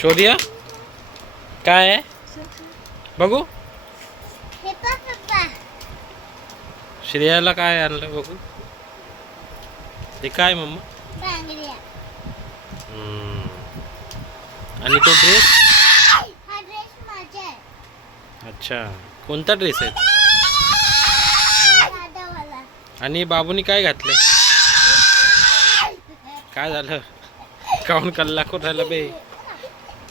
शौर्य काय आहे बघू. श्रेयाला काय आणलं बघू. ते काय मम्मा. आणि तो ड्रेस. अच्छा कोणता ड्रेस आहे. आणि बाबूनी काय घातले. काय झालं काऊन कल्ला करून राहिला बे.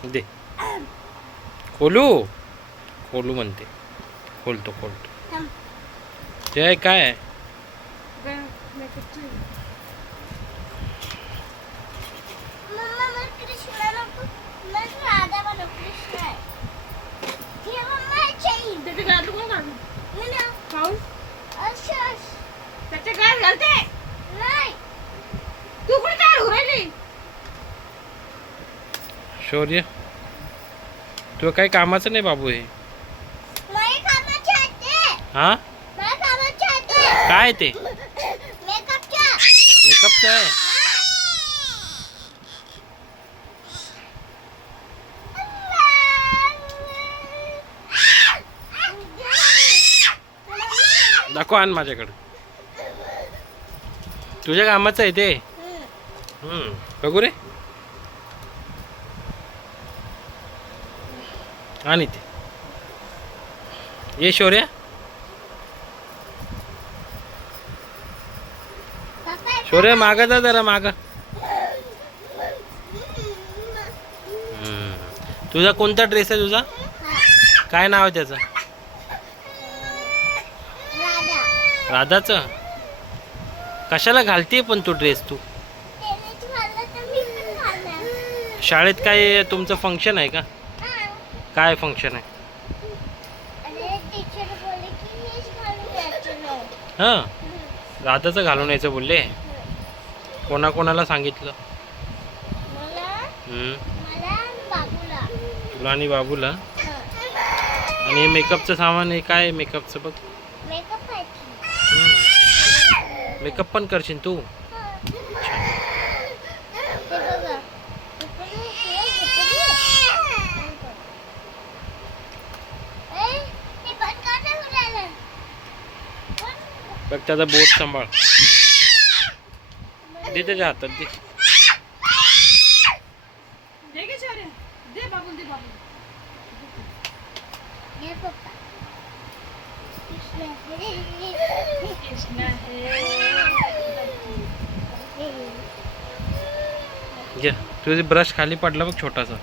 दे खोलू खोलू म्हणते. खोलतो ते काय आहे. शौर्य तुला काही कामाचं नाही बाबू हे. हा काय ते मेकअपचं आहे. दाखव आण माझ्याकडे. तुझ्या कामाचं आहे ते. बघू रे. आणि ते ये शौर्या. शौर्य मागं जा जरा मागं. तुझा कोणता ड्रेस आहे तुझा. काय नाव आहे त्याचं. राधाचं. कशाला घालते पण तू ड्रेस तू. शाळेत काय तुमचं फंक्शन आहे का. काय फंक्शन आहे. हां राधाचं घालून यायचं बोलले. कोणाकोणाला सांगितलं. तुला आणि बाबूला. आणि मेकअपचं सामान आहे काय मेकअपचं बघ. मेकअप पण करशील तू. बघ त्याचा बोट सांभाळ. दे त्याच्या हातात दे. तुझे ब्रश खाली पडला बघ छोटासा.